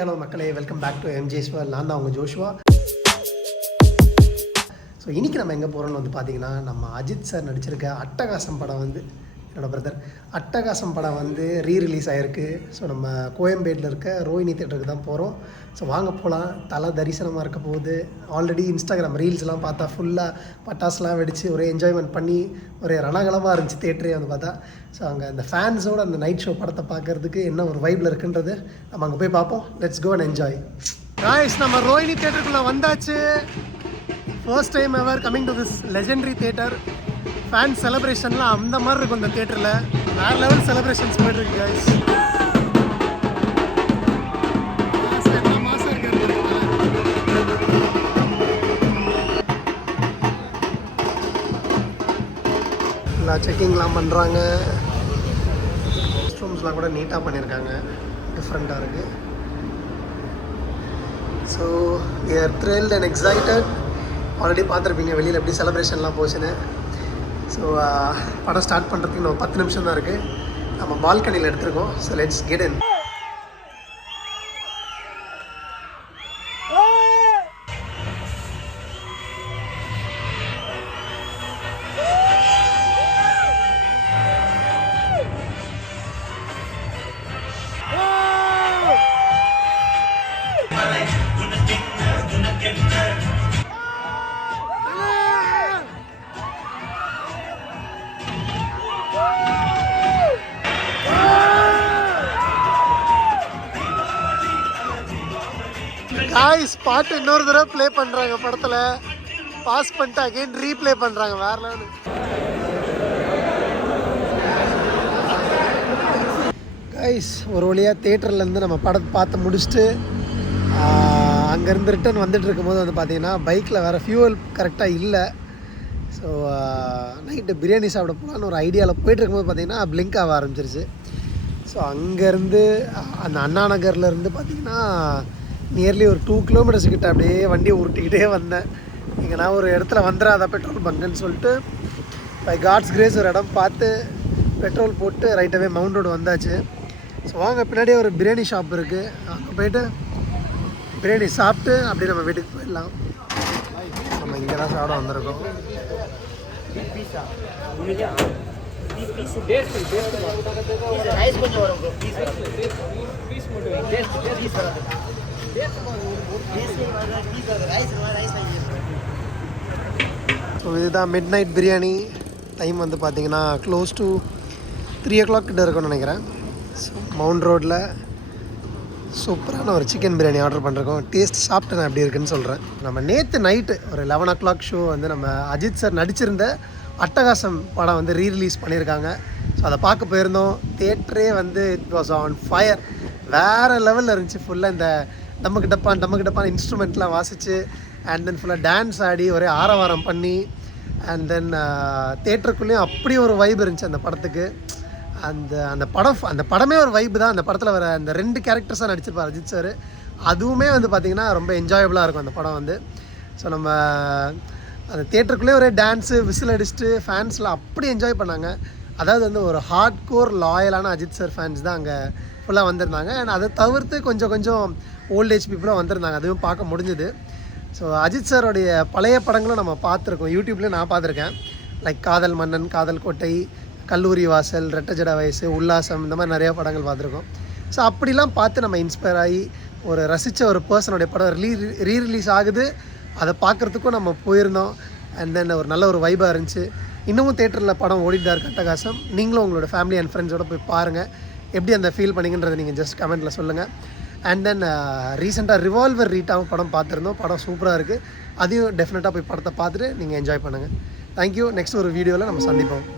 Hello மக்களே, welcome back to எம்ஜேஸ் world. நான் தான் உங்கள் ஜோஷுவா. ஸோ இன்றைக்கி நம்ம எங்கே போகிறோம்னு வந்து பார்த்திங்கன்னா, நம்ம அஜித் சார் நடிச்சிருக்க அட்டகாசம் படம் வந்து என்னோடய பிரதர் அட்டகாசம் படம் வந்து ரீரிலீஸ் ஆகிருக்கு. ஸோ நம்ம கோயம்பேட்டில் இருக்க ரோஹினி தேட்டருக்கு தான் போகிறோம். ஸோ வாங்க போகலாம். தலை தரிசனமாக இருக்க போகுது. ஆல்ரெடி இன்ஸ்டாகிராம் ரீல்ஸ்லாம் பார்த்தா ஃபுல்லாக பட்டாசுலாம் வெடித்து ஒரே என்ஜாய்மெண்ட் பண்ணி ஒரே ரணகலமாக இருந்துச்சு தேட்டரே வந்து பார்த்தா. ஸோ அங்கே அந்த ஃபேன்ஸோடு அந்த நைட் ஷோ படத்தை பார்க்குறதுக்கு என்ன ஒரு வைப்பில் இருக்குன்றது நம்ம அங்கே போய் பார்ப்போம். Let's go and enjoy. Guys, நம்ம ரோஹினி தேட்டருக்குள்ளே வந்தாச்சு. First time ever coming to this legendary theatre. Fan செலிப்ரேஷன்லாம் அந்த மாதிரி இருக்கும் இந்த தேட்டரில். வேறு லெவல் செலிப்ரேஷன்ஸ் போய்ட்டுருக்கு காய்ஸ். எல்லாம் செக்கிங்லாம் பண்ணுறாங்க. ரெஸ்ட்ரூம்ஸ்லாம் கூட நீட்டாக பண்ணியிருக்காங்க. டிஃப்ரெண்ட்டாக இருக்குது. So we are thrilled and excited. Already பார்த்துருப்பீங்க வெளியில் எப்படி செலிப்ரேஷன்லாம் போச்சுன்னு. ஸோ படம் ஸ்டார்ட் பண்ணுறதுக்கு இன்னும் 10 நிமிஷம் தான் இருக்குது. நம்ம பால்கனியில் எடுத்துருக்கோம். So let's get in. Guys, பாட்டு இன்னொரு தடவை ப்ளே பண்ணுறாங்க. படத்தில் பாஸ் பண்ணிட்டு அகைன் ரீப்ளே பண்ணுறாங்க. வேற லெவல். காய்ஸ், ஒரு வழியாக தேட்டர்லேருந்து நம்ம படத்தை பார்த்து முடிச்சுட்டு அங்கேருந்து ரிட்டன் வந்துட்டு இருக்கும்போது வந்து பார்த்திங்கன்னா பைக்கில் வேறு ஃபியூவல் கரெக்டாக இல்லை. ஸோ நைட்டு பிரியாணி சாப்பிட போகலான்னு ஒரு ஐடியாவில் போயிட்டு இருக்கும்போது பார்த்திங்கன்னா பிளிங்க் ஆக ஆரம்பிச்சிருச்சு. ஸோ அங்கேருந்து அந்த அண்ணா நகர்லேருந்து பார்த்திங்கன்னா நியர்லி ஒரு 2 கிலோமீட்டர்ஸ் கிட்ட அப்படியே வண்டியை உருட்டிக்கிட்டே வந்தேன். இங்கே நான் ஒரு இடத்துல வந்துடாத பெட்ரோல் பங்குன்னு சொல்லிட்டு பை காட்ஸ் கிரேஸ் ஒரு இடம் பார்த்து பெட்ரோல் போட்டு ரைட்டாகவே மவுண்ட் ரோடு வந்தாச்சு. ஸோ வாங்க, பின்னாடியே ஒரு பிரியாணி ஷாப் இருக்குது. அங்கே போய்ட்டு பிரியாணி சாப்பிட்டு அப்படியே நம்ம வீட்டுக்கு போயிடலாம். நம்ம இங்கே தான் சாப்பிட வந்திருக்கோம். ஸோ இதுதான் மிட் நைட் பிரியாணி. டைம் வந்து பார்த்தீங்கன்னா க்ளோஸ் டு 3 o'clock கிட்ட இருக்கும்னு நினைக்கிறேன். ஸோ மவுண்ட் ரோட்டில் சூப்பரான ஒரு சிக்கன் பிரியாணி ஆர்டர் பண்ணிருக்கோம். டேஸ்ட் சாப்பிட்டு நான் எப்படி இருக்குன்னு சொல்கிறேன். நம்ம நேற்று நைட்டு ஒரு 11 o'clock ஷோ வந்து நம்ம அஜித் சார் நடிச்சிருந்த அட்டகாசம் படம் வந்து ரீரிலீஸ் பண்ணியிருக்காங்க. ஸோ அதை பார்க்க போயிருந்தோம். தேட்டரே வந்து இட் வாஸ் ஆன் ஃபயர். வேறு லெவலில் இருந்துச்சு. ஃபுல்லாக இந்த டம்முக்கு டப்பான் இன்ஸ்ட்ருமெண்ட்லாம் வாசித்து அண்ட் தென் ஃபுல்லாக டான்ஸ் ஆடி ஒரே ஆரவாரம் பண்ணி அண்ட் தென் தேட்டருக்குள்ளேயும் அப்படி ஒரு வைப் இருந்துச்சு அந்த படத்துக்கு. அந்த படமே ஒரு வைப்பு தான். அந்த படத்தில் வர அந்த 2 கேரக்டர்ஸாக நடிச்சிருப்பார் அஜித் சார். அதுவுமே வந்து பார்த்திங்கன்னா ரொம்ப என்ஜாயபுளாக இருக்கும் அந்த படம் வந்து. ஸோ நம்ம அந்த தேட்டருக்குள்ளே ஒரே டான்ஸு விசில் அடிச்சுட்டு ஃபேன்ஸ்லாம் அப்படி என்ஜாய் பண்ணாங்க. அதாவது வந்து ஒரு ஹார்ட் கோர் லாயலான அஜித் சார் ஃபேன்ஸ் தான் அங்கே ஃபுல்லாக வந்திருந்தாங்க. அண்ட் அதை தவிர்த்து கொஞ்சம் ஓல்டேஜ் பீப்புளும் வந்திருந்தாங்க. அதுவும் பார்க்க முடிஞ்சுது. ஸோ அஜித் சாரோடைய பழைய படங்களும் நம்ம பார்த்துருக்கோம். யூடியூப்லேயும் நான் பார்த்துருக்கேன். லைக் காதல் மன்னன், காதல் கோட்டை, கல்லூரி வாசல், ரெட்ட ஜட வயசு, உல்லாசம், இந்த மாதிரி நிறையா படங்கள் பார்த்துருக்கோம். ஸோ அப்படிலாம் பார்த்து நம்ம இன்ஸ்பயர் ஆகி ஒரு ரசித்த ஒரு பர்சனுடைய படம் ரீரிலீஸ் ஆகுது. அதை பார்க்குறதுக்கும் நம்ம போயிருந்தோம். அண்ட் தென் ஒரு நல்ல ஒரு வைபாக இருந்துச்சு. இன்னமும் தேட்டரில் படம் ஓடிட்டு இருக்கு அட்டகாசம். நீங்களும் உங்களோட ஃபேமிலி அண்ட் ஃப்ரெண்ட்ஸோடு போய் பாருங்கள். எப்படி அந்த ஃபீல் பண்ணிங்கன்றதை நீங்கள் ஜஸ்ட் கமெண்ட்டில் சொல்லுங்கள். அண்ட் தென் ரீசெண்டாக ரிவால்வர் ரீட்டாவும் படம் பார்த்துருந்தோம். படம் சூப்பராக இருக்குது. அதையும் டெஃபினட்டாக போய் படத்தை பார்த்துட்டு நீங்கள் என்ஜாய் பண்ணுங்கள். தேங்க்யூ. நெக்ஸ்ட் ஒரு வீடியோவில் நம்ம சந்திப்போம்.